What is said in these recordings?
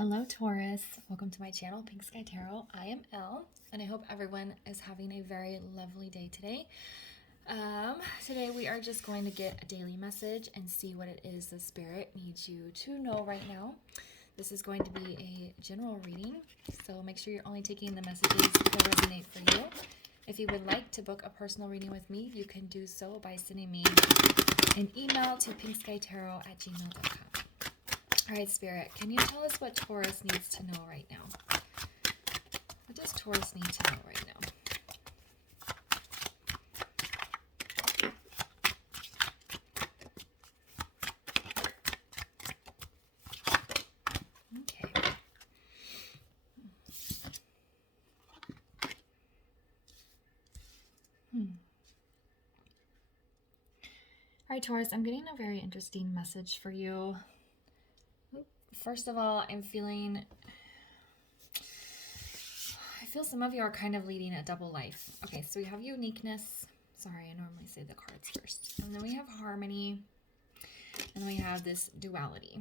Hello Taurus, welcome to my channel, Pink Sky Tarot. I am Elle, and I hope everyone is having a very lovely day today. Today we are just going to get a daily message and see what it is the Spirit needs you to know right now. This is going to be a general reading, so make sure you're only taking the messages that resonate for you. If you would like to book a personal reading with me, you can do so by sending me an email to pinkskytarot@gmail.com. All right, Spirit, can you tell us what Taurus needs to know right now? What does Taurus need to know right now? Okay. All right, Taurus, I'm getting a very interesting message for you. First of all, I feel some of you are kind of leading a double life. Okay, so we have uniqueness. Sorry, I normally say the cards first. And then we have harmony. And we have this duality.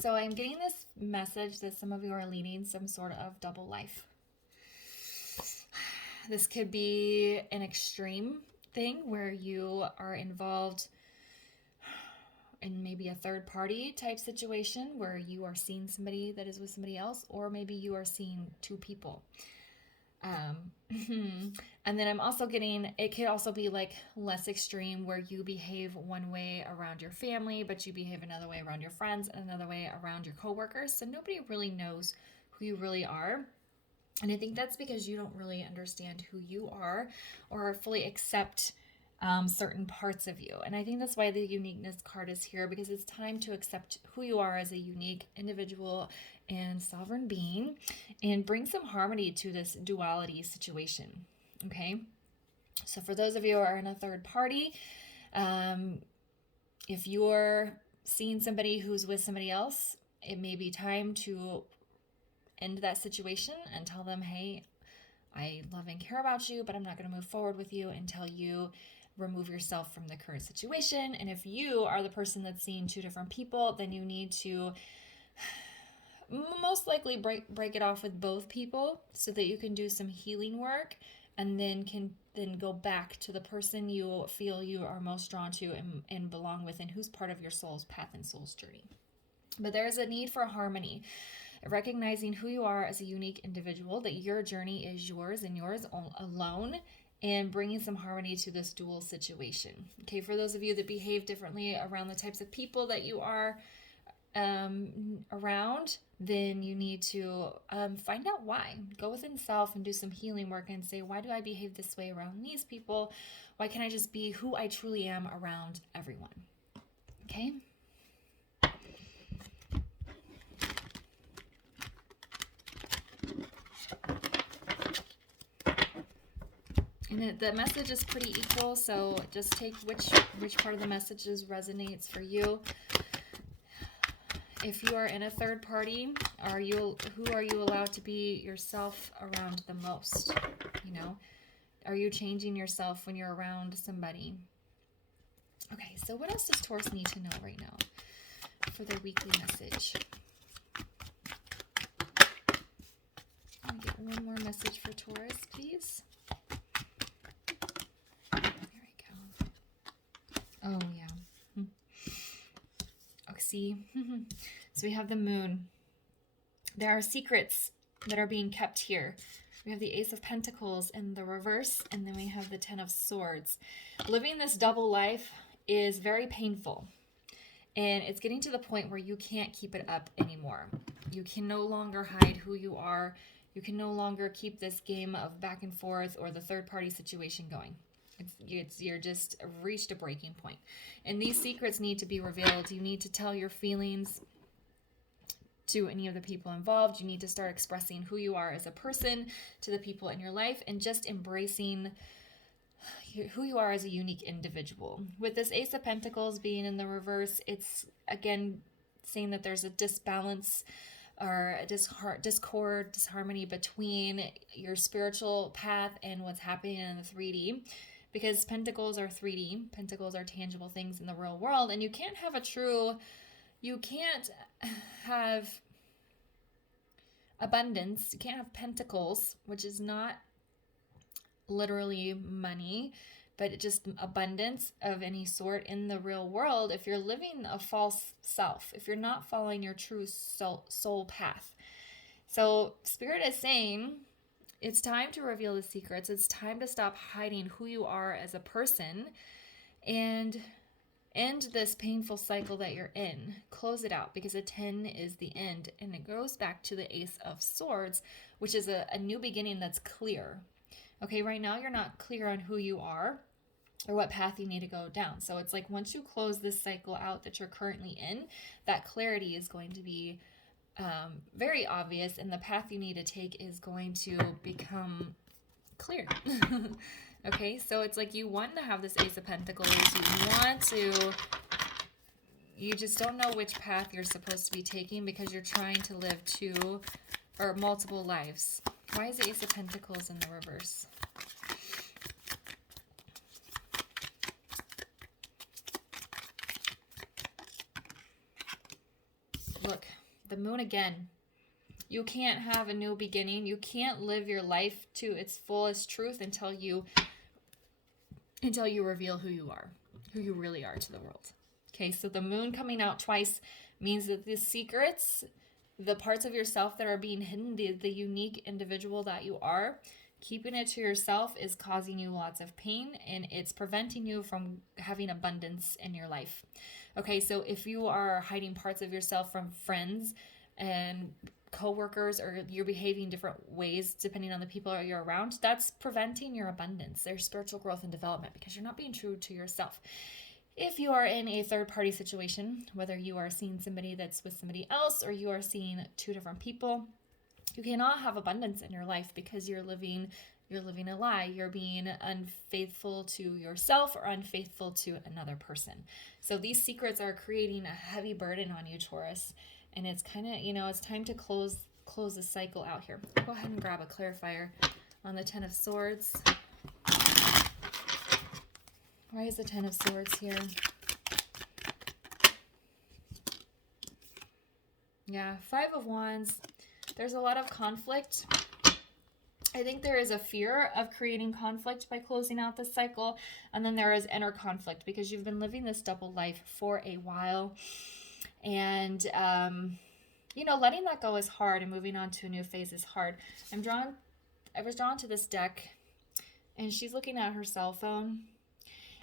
So I'm getting this message that some of you are leading some sort of double life. This could be an extreme thing where you are involved in maybe a third party type situation where you are seeing somebody that is with somebody else, or maybe you are seeing two people. And then I'm also getting, it could also be like less extreme where you behave one way around your family, but you behave another way around your friends and another way around your coworkers. So nobody really knows who you really are. And I think that's because you don't really understand who you are or fully accept certain parts of you. And I think that's why the uniqueness card is here, because it's time to accept who you are as a unique individual and sovereign being and bring some harmony to this duality situation. Okay, so for those of you who are in a third party, if you're seeing somebody who's with somebody else, it may be time to end that situation and tell them, hey, I love and care about you, but I'm not going to move forward with you until you remove yourself from the current situation. And if you are the person that's seeing two different people, then you need to most likely break it off with both people so that you can do some healing work and then go back to the person you feel you are most drawn to and belong with and who's part of your soul's path and soul's journey. But there is a need for harmony, recognizing who you are as a unique individual, that your journey is yours and yours alone, and bringing some harmony to this dual situation. Okay, for those of you that behave differently around the types of people that you are around, then you need to find out why. Go within self and do some healing work and say, why do I behave this way around these people? Why can't I just be who I truly am around everyone? Okay? And the message is pretty equal, so just take which part of the messages resonates for you. If you are in a third party, who are you allowed to be yourself around the most? You know, are you changing yourself when you're around somebody? Okay, so what else does Taurus need to know right now for their weekly message? Let me get one more message for Taurus, please. Oh, yeah. Oh, see? So we have the moon. There are secrets that are being kept here. We have the Ace of Pentacles in the reverse, and then we have the Ten of Swords. Living this double life is very painful, and it's getting to the point where you can't keep it up anymore. You can no longer hide who you are. You can no longer keep this game of back and forth or the third-party situation going. You're just reached a breaking point. And these secrets need to be revealed. You need to tell your feelings to any of the people involved. You need to start expressing who you are as a person to the people in your life and just embracing who you are as a unique individual. With this Ace of Pentacles being in the reverse, it's again saying that there's a disbalance or a discord, disharmony between your spiritual path and what's happening in the 3D. Because pentacles are 3D, pentacles are tangible things in the real world, and you can't have abundance. You can't have pentacles, which is not literally money, but just abundance of any sort in the real world if you're living a false self, if you're not following your true soul path. So Spirit is saying it's time to reveal the secrets. It's time to stop hiding who you are as a person and end this painful cycle that you're in. Close it out, because a 10 is the end, and it goes back to the Ace of Swords, which is a new beginning that's clear. Okay, right now you're not clear on who you are or what path you need to go down. So it's like once you close this cycle out that you're currently in, that clarity is going to be very obvious, and the path you need to take is going to become clear. Okay, so it's like you want to have this Ace of Pentacles. You just don't know which path you're supposed to be taking because you're trying to live two or multiple lives. Why is the Ace of Pentacles in the reverse? Look, the Moon again. You can't have a new beginning. You can't live your life to its fullest truth until you reveal who you are, who you really are to the world. Okay, so the Moon coming out twice means that the secrets, the parts of yourself that are being hidden, the unique individual that you are, keeping it to yourself is causing you lots of pain, and it's preventing you from having abundance in your life. Okay, so if you are hiding parts of yourself from friends and coworkers, or you're behaving different ways depending on the people you're around, that's preventing your abundance, their spiritual growth and development, because you're not being true to yourself. If you are in a third-party situation, whether you are seeing somebody that's with somebody else or you are seeing two different people, you cannot have abundance in your life because you're living a lie. You're being unfaithful to yourself or unfaithful to another person. So these secrets are creating a heavy burden on you, Taurus. And it's kind of, it's time to close the cycle out here. Go ahead and grab a clarifier on the Ten of Swords. Why is the Ten of Swords here? Yeah, Five of Wands. There's a lot of conflict. I think there is a fear of creating conflict by closing out this cycle. And then there is inner conflict because you've been living this double life for a while. And, letting that go is hard, and moving on to a new phase is hard. I was drawn to this deck, and she's looking at her cell phone.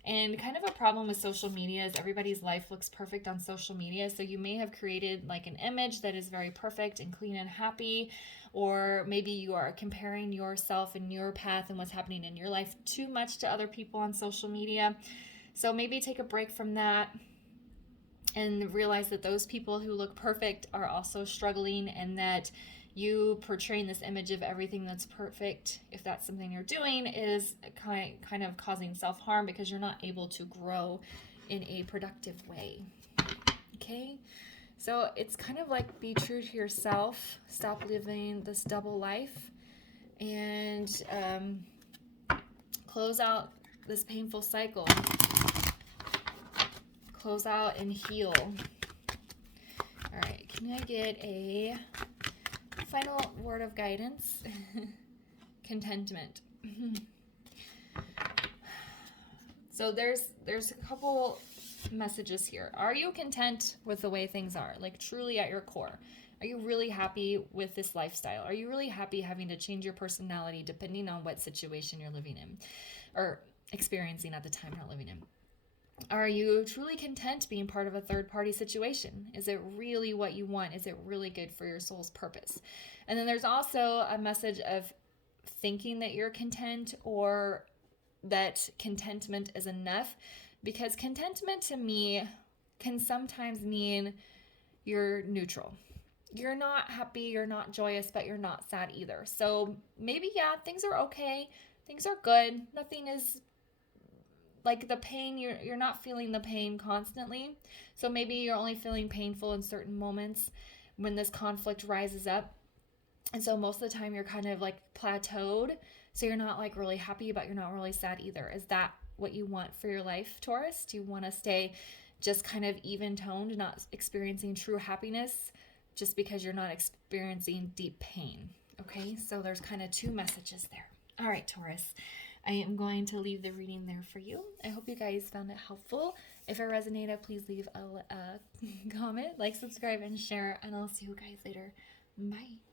And kind of a problem with social media is everybody's life looks perfect on social media. So you may have created like an image that is very perfect and clean and happy, or maybe you are comparing yourself and your path and what's happening in your life too much to other people on social media. So maybe take a break from that and realize that those people who look perfect are also struggling, and that you portraying this image of everything that's perfect, if that's something you're doing, is kind of causing self-harm because you're not able to grow in a productive way. Okay? So it's kind of like be true to yourself, stop living this double life, and close out this painful cycle. Close out and heal. All right, can I get a final word of guidance? Contentment. So there's a couple messages here. Are you content with the way things are? Like truly at your core. Are you really happy with this lifestyle? Are you really happy having to change your personality depending on what situation you're living in or experiencing at the time, not living in? Are you truly content being part of a third-party situation? Is it really what you want? Is it really good for your soul's purpose? And then there's also a message of thinking that you're content, or that contentment is enough, because contentment to me can sometimes mean you're neutral. You're not happy, you're not joyous, but you're not sad either. So maybe, yeah, things are okay. Things are good. Nothing is like the pain, you're not feeling the pain constantly. So maybe you're only feeling painful in certain moments when this conflict rises up. And so most of the time you're kind of like plateaued. So you're not like really happy, but you're not really sad either. Is that what you want for your life, Taurus? Do you want to stay just kind of even toned, not experiencing true happiness just because you're not experiencing deep pain. Okay, so there's kind of two messages there. All right, Taurus, I am going to leave the reading there for you. I hope you guys found it helpful. If it resonated, please leave a comment, like, subscribe, and share, and I'll see you guys later. Bye.